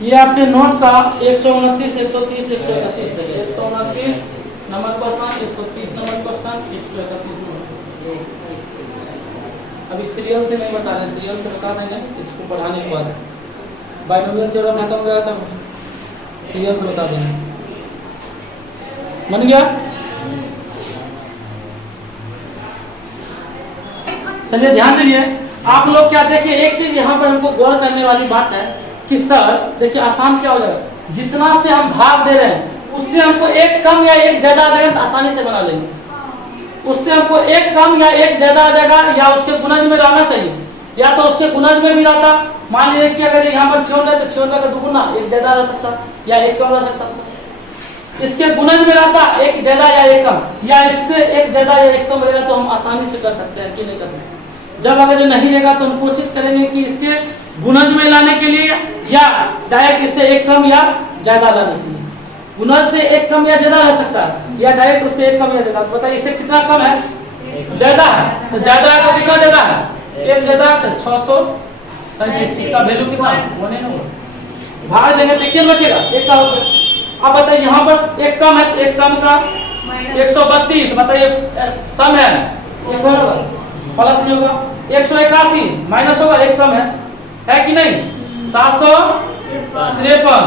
ये आपके नोट का 129, 130, 131 है। 129 number question, 130 number question, 131 number question. अभी सीरियल से नहीं बता रहे, सीरियल से बता देंगे इसको पढ़ाने के बाद। बाइनोमियल थ्योरम खत्म हो गया था, सीरियल से बता देंगे। बन गया? चलिए ध्यान दीजिए आप लोग। क्या देखिए, एक चीज यहाँ पर हमको गौर करने वाली बात है कि सर देखिए आसान क्या हो जाएगा, जितना से हम भाग दे रहे हैं उससे हमको एक कम या एक ज्यादा आ जाएगा तो आसानी से बना लेंगे। उससे हमको एक कम या एक ज्यादा आ जाएगा या उसके गुणज में रहना चाहिए या तो उसके गुणज में भी रहता, मान लीजिए कि अगर यहाँ पर 56 है तो 56 का दुगुना एक ज्यादा रह सकता या एक कम रह सकता, इसके गुणज में रहता एक ज्यादा या एक कम, या इससे एक ज्यादा या एक कम रहेगा तो हम आसानी से कर सकते हैं कि नहीं कर सकते। जब अगर ये नहीं रहेगा तो हम कोशिश करेंगे कि इसके गुणज में लाने के लिए या डायरेक्ट इससे एक कम या ज्यादा लाने के लिए। गुणज से एक कम या ज्यादा रह सकता है या डायरेक्ट उससे एक कम या ज्यादा। तो बताइए इससे कितना कम है, ज्यादा है, तो ज्यादा है तो कितना ज्यादा है, एक ज्यादा है तो 637, इसका वैल्यू कितना होने ना भाग लेंगे तो क्या बचेगा, एक का हो गया। अब बताइए यहाँ पर एक कम है, एक कम का 132, बताइए सम है एक कौन होगा, प्लस में होगा। 181 माइनस होगा, एक कम है कि नहीं, 753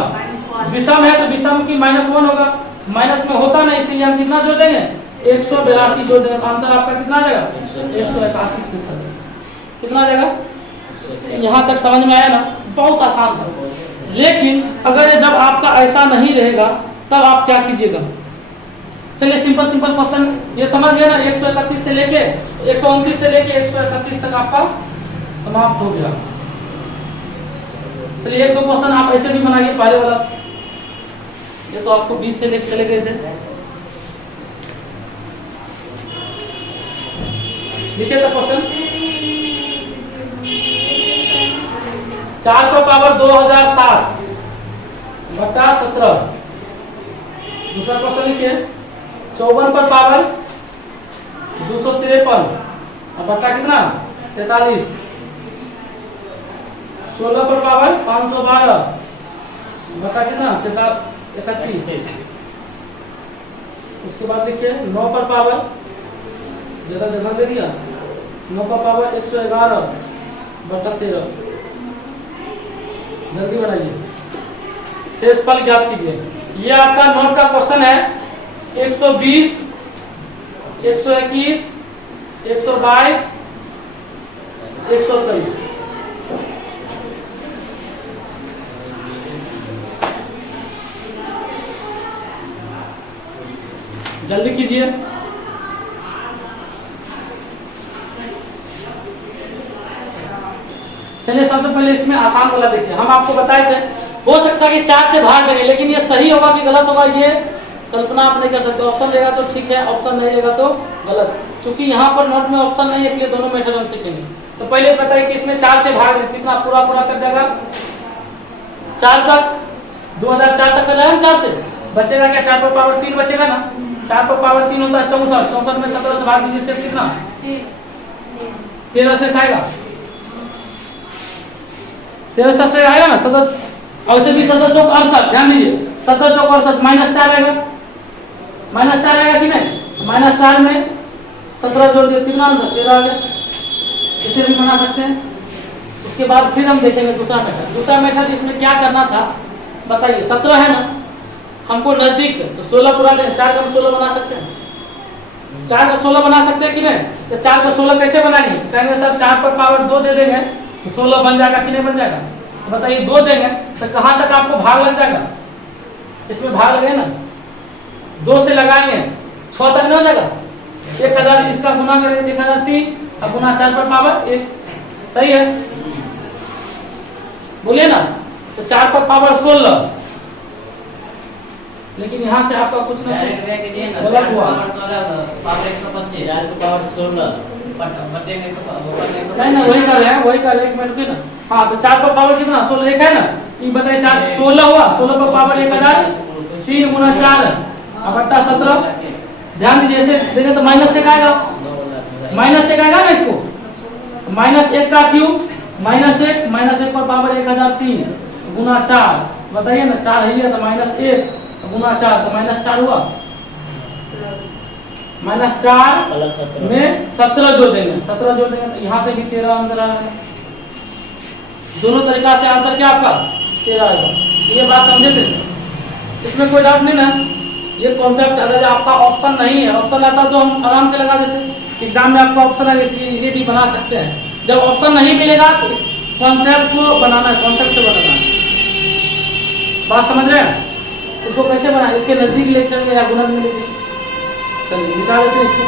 विषम है तो विषम की -1 होगा, माइनस में होता नहीं इसीलिए हम कितना जोड़ देंगे, 182 जोड़ देंगे। आंसर आपका कितना आ जाएगा, 181 कितना आ जाएगा। यहाँ तक समझ में आया ना, बहुत आसान था। लेकिन अगर जब आपका ऐसा नहीं रहेगा तब आप क्या कीजिएगा, चलिए सिंपल सिंपल क्वेश्चन ये समझ गया ना, 131 से लेके 129 से लेके 131 तक आपका समाप्त हो गया। चलिए एक दो क्वेश्चन आप ऐसे भी बनाइए, पहले वाला ये तो आपको 20 से लेके चले गए थे, लिखिए तो क्वेश्चन 4 पर पावर 2007 बटा 17। दूसरा क्वेश्चन लिखिए 54 पर पावर 253 और बटा कितना 43। 16 पर पावर 512 बटा कितना 31। उसके बाद लिखिए 9 पर पावर, ज्यादा जगह दे दिया, 9 पर पावर 111 बटा 13। जल्दी बनाइए, शेष फल ज्ञात कीजिए। ये आपका नोट का क्वेश्चन है 120, 121, 122, 123। जल्दी कीजिए। चलिए सबसे पहले इसमें आसान वाला देखिए, हम आपको बताए थे हो सकता है कि 4 से भाग देंगे, लेकिन ये सही होगा कि गलत होगा ये कल्पना आप नहीं कर सकते। ऑप्शन रहेगा तो ठीक है, ऑप्शन नहीं रहेगा तो गलत। क्योंकि यहाँ पर नोट में ऑप्शन नहीं है इसलिए दोनों मेथड हम सीखेंगे। तो पहले बताइए कि इसमें 4 से भाग दें, कितना पूरा कर जाएगा 4 तक, 2004 तक कर जाएगा 4 से, बचेगा क्या 4 पर पावर 3 बचेगा ना। 4 पर पावर 3 होता है 64, 64 में 17 से भाग दीजिए, शेष कितना 13 से आएगा, 13 से आएगा ना 17, और इसे भी 17 चौक 68, ध्यान दीजिए 17 चौक 68 -4 आएगा, -4 आएगा कि नहीं, -4 में 17 जोड़ दिए कितना आंसर 13 आ गया। इसे भी बना सकते हैं। उसके बाद फिर हम देखेंगे दूसरा मेथड। दूसरा मेथड इसमें क्या करना था बताइए, 17 है ना, हमको नजदीक तो 16 पूरा दें, 4 का 16 बना सकते हैं, 4 का 16 बना सकते हैं कि नहीं। तो 4 का 16 कैसे बनाएंगे, कहेंगे सर 4 पर पावर 2 दे देंगे तो 16 बन जाएगा कि नहीं बन जाएगा। तो बताइए 2 देंगे तो कहाँ तक आपको भाग लग जाएगा, इसमें भाग लगे ना, 2 से लगाएंगे 6 तक नहीं हो जाएगा, 1000 इसका गुना करेंगे 1003 और गुना 4 पर पावर 1, सही है बोलिए ना। तो 4 पर पावर 16, लेकिन यहाँ से आपका कुछ ना कुछ गलत हुआ, नहीं ना वही कर रहे हैं, वही कर रहे हैं, 1 मिनट ना। हाँ तो 4 पर पावर कितना 16 एक है ना, ये बताइए 4 16 हुआ, 16 पर पावर 1003 गुना 4 और बट्टा 17। ध्यान दीजिए ऐसे देखें तो माइनस 1 आएगा, -1 आएगा ना इसको, -1 का क्यूब -1 पर पावर 1003 गुना 4, बताइए ना 4 है तो -1 गुना 4 तो -4 हुआ, -4 में 17 जोड़ देंगे, 17 जोड़ देंगे तो यहाँ से भी 13 आंसर आएगा। दोनों तरीका से आंसर क्या आपका 13 आएगा। ये बात समझे थे, इसमें कोई डाउट नहीं ना। ये कॉन्सेप्ट अगर आपका ऑप्शन नहीं है, ऑप्शन आता तो हम आराम से लगा देते, एग्जाम में आपका ऑप्शन है इसलिए ये भी बना सकते हैं। जब ऑप्शन नहीं मिलेगा तो इस कॉन्सेप्ट को बनाना है, कॉन्सेप्ट से बनाना है, बात समझ रहे हैं। इसको कैसे बना, इसके नजदीक लेक्चर या गुणन में लिखिए। चलिए निकाल लेते हैं इसको।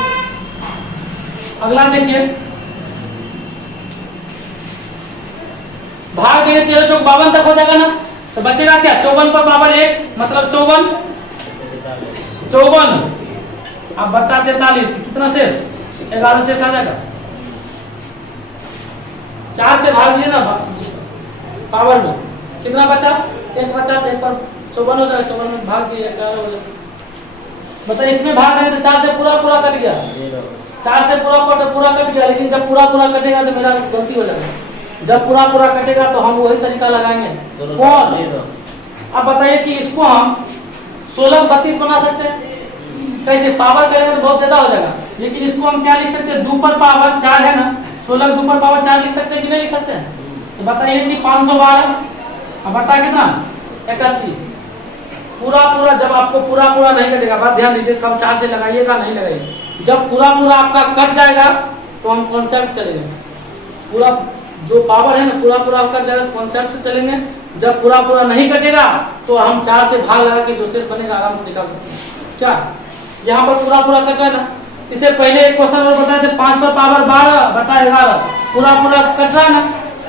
अगला देखिए भाग दिए 13 चौक 52 तक हो जाएगा ना, तो बचेगा क्या 54 पर पावर 1 मतलब 54 अब बट्टा 43 कितना शेष 11 शेष आ जाएगा। 4 से भाग दिए ना पावर में कितना बचा 1 बचा, 1 पर 54 हो जाएगा, 54 में भाग दिए 11 हो जाएगा। बताइए इसमें भाग नहीं तो 4 से पूरा कट गया, 4 से पूरा कट गया, लेकिन जब पूरा कटेगा तो मेरा गलती हो जाएगा। जब पूरा कटेगा तो हम वही तरीका लगाएंगे कौन। अब बताइए कि इसको हम 16 32 बना सकते हैं, कैसे पावर करेंगे तो बहुत ज्यादा हो जाएगा, लेकिन इसको हम क्या लिख सकते हैं 2 पर पावर 4 है ना, 16 2 पर पावर 4 लिख सकते हैं कि नहीं लिख सकते हैं। तो बताइए कि 512 अब बटा कितना 31 पूरा जब आपको पूरा नहीं कटेगा, बात ध्यान दीजिए, कब 4 से लगाइएगा नहीं लगाइए, जब पूरा आपका कट जाएगा तो हम कॉन्सेप्ट चलेंगे, पूरा जो पावर है ना पूरा कट जाएगा तो कॉन्सेप्ट से चलेंगे, जब पूरा नहीं कटेगा तो हम 4 से भाग लगा के जो शेष बनेगा आराम से निकाल सकते हैं। क्या यहाँ पर पूरा कट रहा है ना, इससे पहले एक क्वेश्चन और बताए थे 5 पर पावर 12 बटा 11 पूरा कट रहा है ना,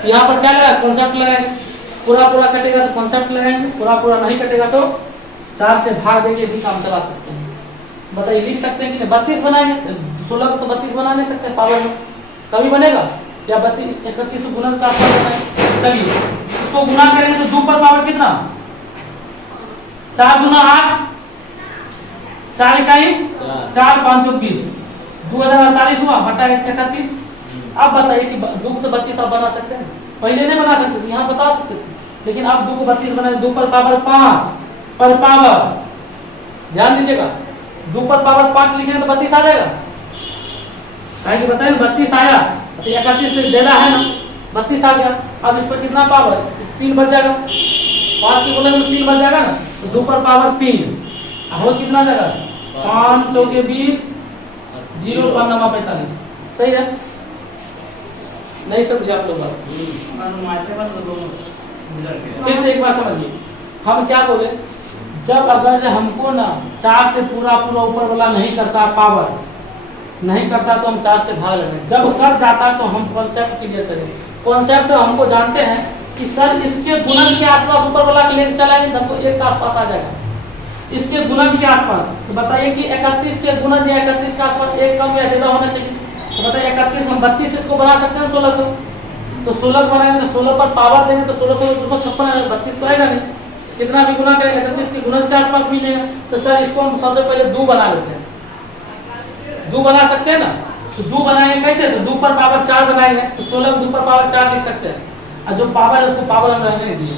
यहाँ पर क्या लगा कॉन्सेप्ट लगाएंगे, पूरा कटेगा तो कॉन्सेप्ट लगाएंगे, पूरा नहीं कटेगा तो 4 से भाग देके भी काम चला सकते हैं। बताइए लिख सकते हैं कि नहीं 32 बनाएंगे, 16 तो 32 बना नहीं सकते पावर में, कभी बनेगा या 32 31 गुना का चलिए इसको गुना करेंगे तो 2 पर पावर कितना 4 दूना 8 4 इकाई 4 5 20 2048 हुआ बटा 31। अब बताइए कि 2 को तो 32 आप बना सकते हैं, पहले नहीं बना सकते थे, यहाँ बता सकते थे, लेकिन अब 2 को 32 बनाए 2 पर पावर 5 पर पावर ध्यान दीजिएगा 2 पर पावर 5 लिखेंगे तो 32 आ जाएगा, कहेंगे बताइए 32 आया तो 31 से ज्यादा है ना 32 आ गया। अब इस पर कितना पावर 3 बच जाएगा, 5 के गुणे में 3 बच जाएगा ना, तो 2 पर पावर 3 और कितना जाएगा 5 चौके 20 0 पर 9 45 सही है नहीं समझे आप लोग फिर से एक बार समझिए, हम क्या बोले जब अगर हमको ना 4 से पूरा ऊपर वाला नहीं करता पावर नहीं करता तो हम 4 से भाग लेंगे, जब कर जाता तो हम कॉन्सेप्ट क्लियर करेंगे। कॉन्सेप्ट हमको जानते हैं कि सर इसके गुणज के आसपास ऊपर वाला लेके चलाएंगे तो हमको 1 के आसपास आ जाएगा, इसके गुणज के आसपास। तो बताइए कि 31 के गुणज या 31 के आसपास 1 कम या ज्यादा होना चाहिए, तो बताइए 31 हम 32 इसको बना सकते हैं 16 को, तो 16 को बनाएंगे तो 16 पर पावर देंगे तो 16 को 256 है, 32 तो आएगा नहीं, कितना भी गुना करेंगे 31 के गुणज के आसपास मिलेगा। तो सर इसको हम सबसे पहले 2 बना लेते हैं, 2 बना सकते हैं ना, तो 2 बनाएंगे कैसे तो 2 पर पावर 4 बनाएंगे तो 16 को 2 पर पावर 4 लिख सकते हैं, और जो पावर है उसको पावर हम रहने दिए,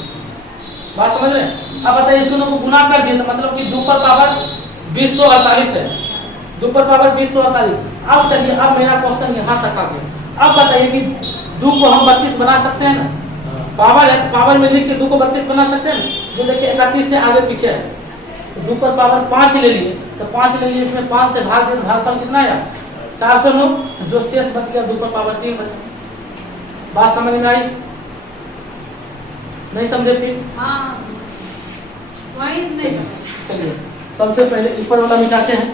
बात समझ रहे हैं। अब बताइए इस दोनों को गुना कर दिए तो मतलब कि 2 पर पावर 2048 है, 2 पर पावर 2048। अब चलिए अब मेरा क्वेश्चन यहाँ तक आ गया, अब बताइए कि 2 को हम 32 बना सकते हैं ना, पावर है तो पावर में लिख के 2 को 32 बना सकते हैं ना, जो देखिए 31 से आगे पीछे है तो 2 पर पावर 5 ले लिए, तो 5 ले लिए इसमें 5 से भाग दिए तो भागफल कितना आया 409, जो शेष बच गया 2 पर पावर 3 बचा। बात समझ में आई नहीं समझे फिर चलिए सबसे पहले ऊपर वाला मिटाते हैं।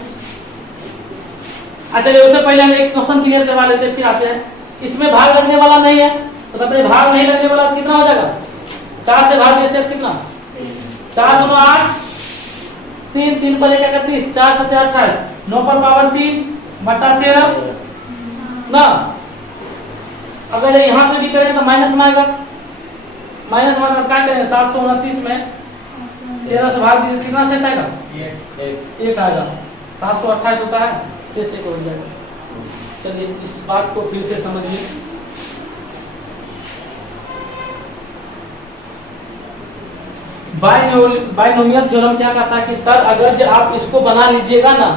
चलिए उससे पहले हम एक क्वेश्चन क्लियर करवा लेते हैं फिर आते हैं। इसमें भाग लगने वाला नहीं है तो बताइए भाग नहीं लगने वाला तो कितना हो जाएगा 4 से भाग दिए शेष कितना 4 दूना 8 3 पर 1 31 4 7 28 9 पर पावर 3 बटा 13 ना। अगर यहाँ से भी करें तो माइनस में आएगा, माइनस में क्या करेंगे 729 में 13 से भाग दीजिए कितना शेष आएगा 1 आएगा, 728 होता है शेष 1 हो जाएगा। चलिए इस बात को फिर से समझिए, बाइनोमियल थ्योरम क्या कहता है कि सर अगर जो आप इसको बना लीजिएगा ना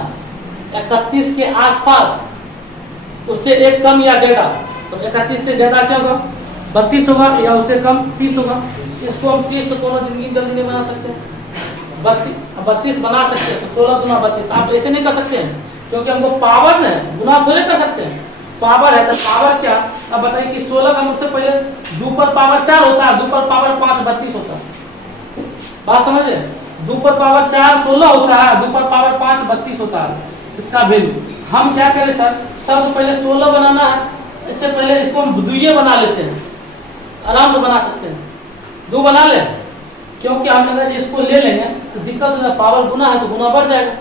31 के आसपास उससे 1 कम या ज्यादा, तो 31 से ज्यादा क्या होगा 32 होगा या उससे कम 30 होगा। इसको हम 30 तो कोनो जिंदगी में जल्दी नहीं बना सकते, 32 बना सकते हैं तो 16 दूना 32। आप ऐसे नहीं कर सकते हैं क्योंकि हमको पावर है, गुना थोड़े कर सकते हैं, पावर है तो पावर क्या। अब बताइए कि 16 का मुझसे पहले 2 पर पावर 4 होता है, 2 पर पावर 5 32 होता है, बात समझ रहे 2 पर पावर 4 16 होता है, 2 पर पावर 5 32 होता है इसका वैल्यू। हम क्या करें सर सबसे पहले 16 बनाना है, इससे पहले इसको हम 2 बना लेते हैं, आराम से बना सकते हैं। 2 बना ले, क्योंकि हम अगर इसको ले लेंगे तो दिक्कत होगा, पावर गुना है तो गुना बढ़ जाएगा,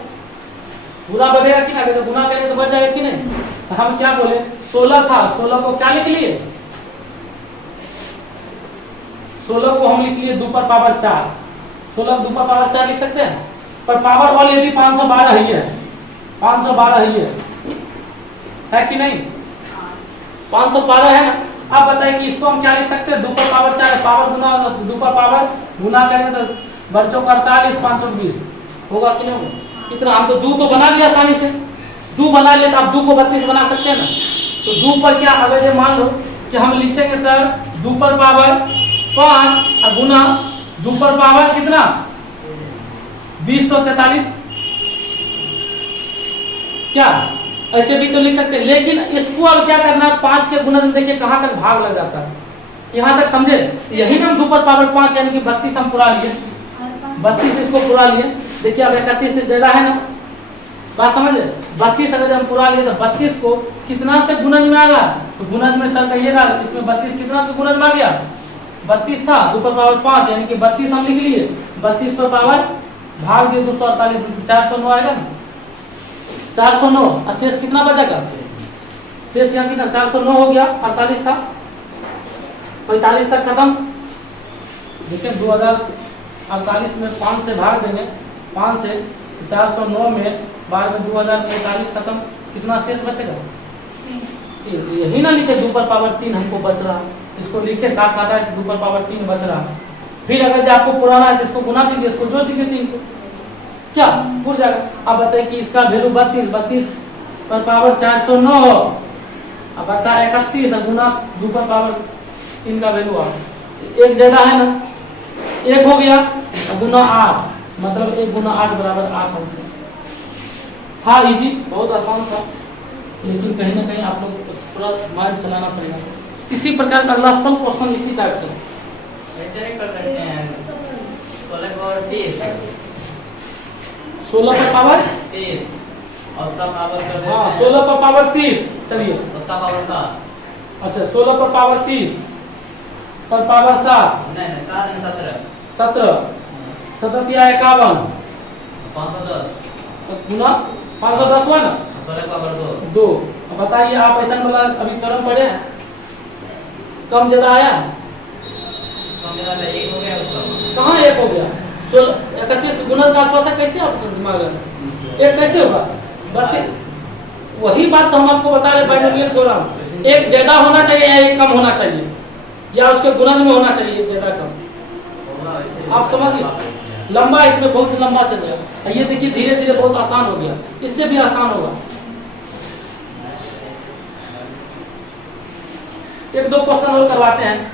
गुना बढ़ेगा कि नहीं, अगर गुना करेंगे तो बढ़ जाएगा कि नहीं। तो हम क्या बोले, 16 था, 16 को क्या लिख लिए, 16 को हम लिख लिए 2 पर पावर 4, 16 को 2 पर पावर 4 लिख सकते हैं, पर पावर ऑलरेडी 512 ही है, 512 ही है कि नहीं, 512 है ना। अब बताइए कि इसको हम क्या लिख सकते हैं, 2 पर पावर 4, पावर गुना, 2 पर पावर गुना करेंगे तो बच्चों का 48, 5 और 20 होगा कि नहीं होगा, इतना। हम तो 2 तो बना लिया आसानी से, 2 बना लिया, तो आप 2 को 32 बना सकते हैं ना। तो 2 पर क्या, अगर ये मान लो कि हम लिखेंगे सर 2 पर पावर 5 और गुना 2 पर पावर कितना 2043, क्या ऐसे भी तो लिख सकते हैं। लेकिन इसको अब क्या करना है, 5 के गुणन में देखिए कहाँ तक भाग लग जाता है, यहाँ तक समझे। यही ना 2 पर पावर 5 यानी कि 32 हम पूरा लिए, 32 इसको पूरा लिए। देखिए अब 31 से ज्यादा है ना, बात समझे। 32 अगर हम पूरा लिए तो 32 को कितना से गुणन में आ रहा, तो गुणन में सर कहिएगा इसमें 32 कितना के गुणन में आ गया, 32 था, 2 पर पावर 5 यानी कि 32 हम लिख लिए, 32 पर पावर भाग दिए 248, 409 आएगा ना, 409। और शेष कितना बचेगा, शेष यहाँ कितना 409 हो गया, 48 था, 45 तक खत्म। देखिए 2048 में 5 से भाग देंगे, 5 से 409 में बाद में 2045 खत्म, कितना शेष बचेगा, यही ना लिखे 2 पर पावर 3 हमको बच रहा, इसको लिखे काट काटा 2 पर पावर 3 बच रहा। फिर अगर जो आपको पुराना है इसको गुना कीजिए, इसको जोड़ दीजिए 3 को, क्या पूछ जाएगा। अब बताइए कि इसका वैल्यू 32 पर पावर 409 हो, अब बता 31 गुना 2 पर पावर 3 का वैल्यू आ, एक ज्यादा है ना, 1 हो गया गुना 8, मतलब 1 गुना 8 बराबर 8 होगा। हाँ इजी, बहुत आसान था, लेकिन कहीं ना कहीं आप लोग पूरा माइंड चलाना पड़ेगा। इसी प्रकार का अगला सब क्वेश्चन इसी टाइप से ऐसे नहीं कर सकते हैं, 16 और 30 16 पर पावर 30 और उसका पावर कर देते हाँ हैं, 16 पर पावर 30, चलिए उसका पावर 7, अच्छा 16 पर पावर 30 पर पावर 7, नहीं 7 नहीं 17 17 या 51 510 गुना 510 हुआ ना, 16 पावर 2। अब बताइए आप ऐसा वाला अभी क्रम पढ़े हैं, कम ज्यादा आया, कम ज्यादा 1 हो गया उसका, कहाँ 1 हो गया, 16 31 गुना के आसपास है, कैसे आपको दिमाग है 1 कैसे होगा, 32। वही बात तो हम आपको बता रहे बाइनोमियल थ्योरम, 1 ज्यादा होना चाहिए या 1 कम होना चाहिए, या उसके गुणज में होना चाहिए 1 ज्यादा कम, आप समझिए। लंबा इसमें बहुत लंबा चल गया, ये देखिए धीरे धीरे बहुत आसान हो गया, इससे भी आसान होगा। 1-2 क्वेश्चन और करवाते हैं।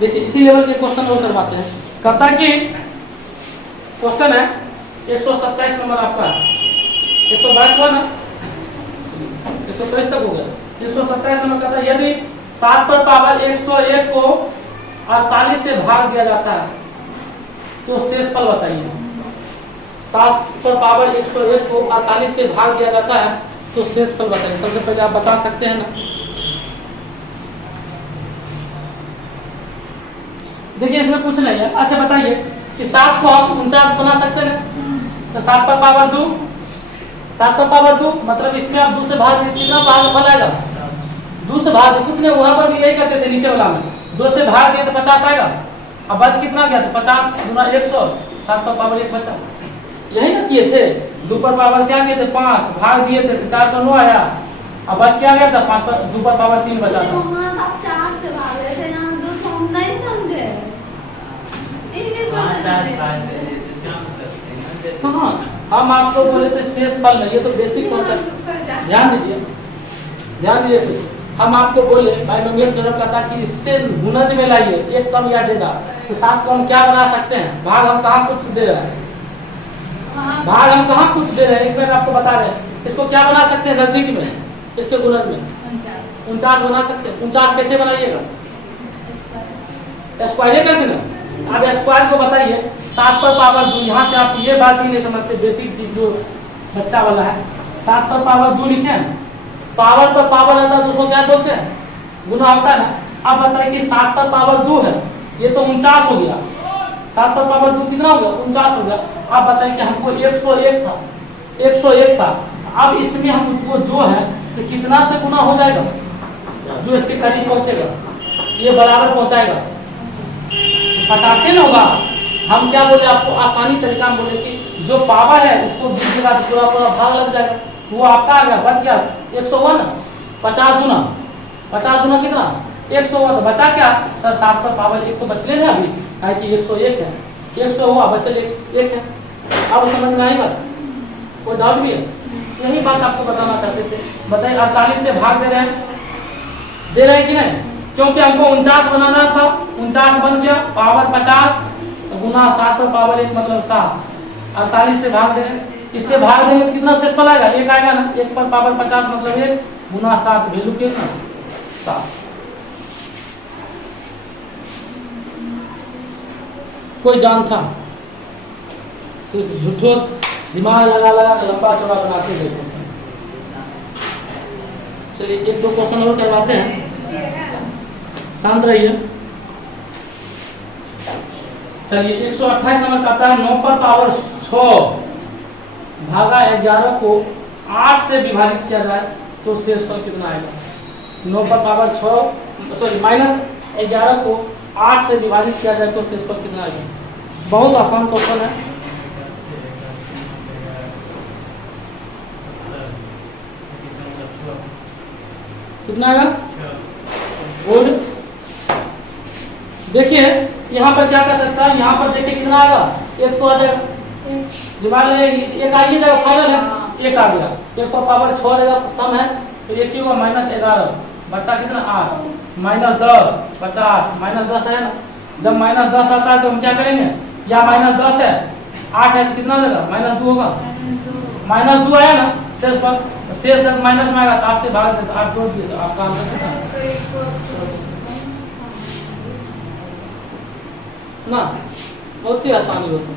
देखिए इसी लेवल के क्वेश्चन और करवाते हैं। कहता कि क्वेश्चन है 127 नंबर आपका, 122 हुआ ना, 123 तक हो गया, 127 नंबर कहता है यदि 7 पर पावर 101 को 48 से भाग दिया जाता है तो शेषफल बताइए। 7 पर पावर 101 को 48 से भाग दिया जाता है तो शेषफल बताइए। सबसे पहले आप बता सकते हैं ना, देखिए इसमें कुछ नहीं है। अच्छा बताइए कि 7 को हम 49 बना सकते हैं, तो 7 पर पावर 2, 7 पर पावर 2 मतलब इसमें आप 2 से भाग दीजिए, कितना भाग फल आएगा, 2 से भाग कुछ नहीं, वहां पर भी यही करते थे नीचे वाला में, 2 से भाग दिए तो 50 आएगा। अब बच कितना गया, तो 50 गुना 100, 7 पर पावर 1 बचा, यही ना किए थे। 2 पर पावर क्या किए थे 5, भाग दिए थे तो 409 आया, अब बच क्या गया था 5 पर 2 पर पावर 3 बचा था। हाँ हम आपको बोले थे शेषफल नहीं, ये तो बेसिक कॉन्सेप्ट, ध्यान दीजिए तो हम आपको बोले बाइनोमियल थ्योरम का था कि इससे गुणज में लाइए, 1 कम या ज्यादा, तो 7 को हम क्या बना सकते हैं, भाग हम कहाँ कुछ दे रहे हैं, भाग हम कहाँ कुछ दे रहे हैं, एक बार आपको बता रहे हैं। इसको क्या बना सकते हैं नजदीक में, इसके गुणज में 49 बना सकते हैं। 49 कैसे बनाइएगा, स्क्वायर कर देना। अब स्क्वायर को बताइए 7 पर पावर 2, यहाँ से आप ये बात ही नहीं समझते, बेसिक चीज जो बच्चा वाला है। 7 पर पावर 2 लिखे हैं, पावर पर पावर आता है तो उसको क्या बोलते हैं, गुना होता है ना। अब बताइए कि 7 पर पावर 2 है, ये तो 49 हो गया। 7 पर पावर 2 कितना हो गया, 49 हो गया। अब बताइए कि हमको 101 था, 101 था। अब इसमें हमको जो है तो कितना से गुना हो जाएगा, जो इसके करीब पहुंचेगा ये बराबर पहुंचाएगा 50 से ना होगा। हम क्या बोले आपको, आसानी तरीका में बोले कि जो पावर है उसको दीजिएगा तो पूरा पूरा भाग लग जाएगा, वो आपका आ गया, बच गया 101। 50 गुना कितना, 101। बचा क्या सर, 7 पर पावर 1 तो बचले ना अभी, है कि 101 है, 100 हुआ, बचल 1 है। अब समझ में आई बात, कोई डाउट भी है? यही बात आपको बताना चाहते थे। बताइए 48 से भाग दे रहे हैं कि नहीं, क्योंकि हमको 49 बनाना था, 49 बन गया, पावर 50 गुना 7 पर पावर 1 मतलब 7। 48 से भाग दे रहे हैं, इससे भाग देंगे तो कितना शेषफल आएगा, 1 आएगा ना। 1 पर पावर 50 मतलब 1 गुना 7, वैल्यू कितना 7। कोई जान था, सिर्फ झूठो दिमाग लगा लंबा चौड़ा बनाते देखो। चलिए 1-2 क्वेश्चन और करवाते हैं, शांत रहिए। चलिए 128 नंबर कहता है 9 पर पावर 6 भागा 11 को 8 से विभाजित किया जाए तो शेषफल कितना आएगा। 9 पर पावर 6 सॉरी माइनस 11 को 8 से विभाजित किया जाए तो शेषफल कितना आएगा। बहुत आसान क्वेश्चन है। कितना आएगा, गुड। देखिए यहाँ पर क्या कर सकता है, यहाँ पर देखिए कितना आएगा, 1 तो आ जाएगा, दिमाग में 1 आ ही जाएगा, फाइनल है 1 आ गया। 1 पर पावर 6 रहेगा, सम है तो 1 ही होगा, -11 बटा कितना 8, -10 बटा 8, -10 है ना। जब -10 आता है तो हम क्या करेंगे, या -10 है 8 है तो कितना देगा, -2 होगा, -2 आया ना शेष पर, शेष जब माइनस में आएगा तो 8 से भाग देते, 8 जोड़ दिए तो आपका आंसर कितना ना। बहुत ही आसानी होती है।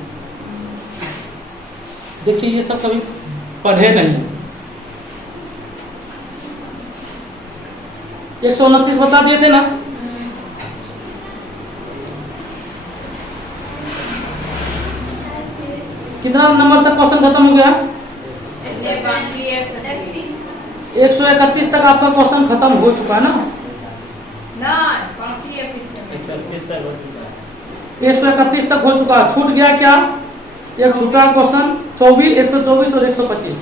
देखिए ये सब कभी पढ़े नहीं। 129 बता दिए थे ना, कितना नंबर तक क्वेश्चन खत्म हो गया, 131 तक आपका क्वेश्चन खत्म हो चुका है ना। 131 तक हो चुका, छूट गया क्या, एक छूटा क्वेश्चन 24, 124 और 125।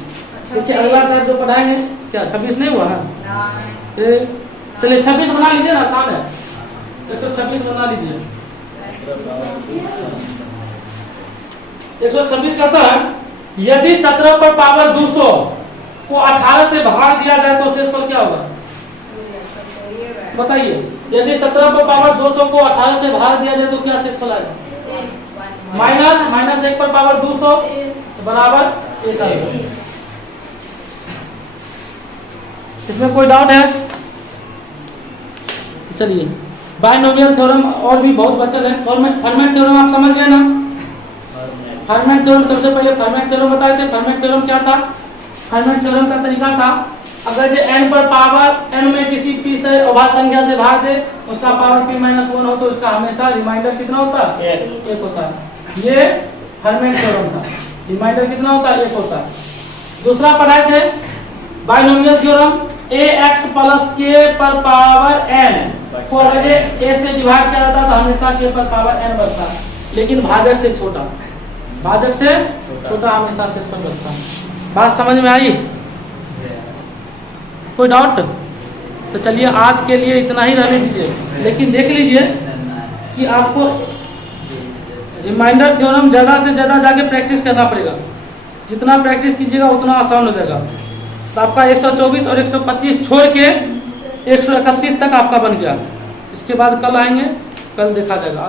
देखिए अगला टाइप जो पढ़ाएंगे क्या 26 नहीं हुआ है, चलिए 26 बना लीजिए ना, आसान है। 126 बना लीजिए। 126 कहता है यदि 17 पर पावर 200 को 18 से भाग दिया जाए तो शेषफल क्या होगा। बताइए यदि 17 पर पावर 200 को 18 से भाग दिया जाए तो क्या शेषफल आएगा, माइनस 1 पर पावर 200 बराबर 1 आएगा। इसमें कोई डाउट है, चलिए बायनोमियल थ्योरम और भी बहुत बचल है। फर्मेट थ्योरम आप समझ गए ना। फर्मेट थ्योरम सबसे पहले फर्मेट थ्योरम बताए थे। फर्मेट थ्योरम क्या था, फर्मेट थ्योरम का तरीका था अगर जो n पर पावर n में किसी p से अभाज्य संख्या से भाग दे उसका पावर p-1 हो तो उसका हमेशा रिमाइंडर कितना होता है, 1 होता है। ये फर्मेट थ्योरम था, रिमाइंडर कितना होता है, 1 होता है। दूसरा पढ़ाए थे binomial theorem, ax plus k पर पावर n को अगर a से डिवाइड किया जाता तो हमेशा k पर पावर n बचता, लेकिन भाजक से छोटा, भाजक से छोटा हमेशा शेषफल बचता। बात समझ में आई, कोई डाउट। तो चलिए आज के लिए इतना ही रहने दीजिए, लेकिन देख लीजिए कि आपको रिमाइंडर थ्योरम ज़्यादा से ज़्यादा जाके प्रैक्टिस करना पड़ेगा। जितना प्रैक्टिस कीजिएगा उतना आसान हो जाएगा। तो आपका 124 और 125 छोड़ के 131 तक आपका बन गया। इसके बाद कल आएंगे, कल देखा जाएगा।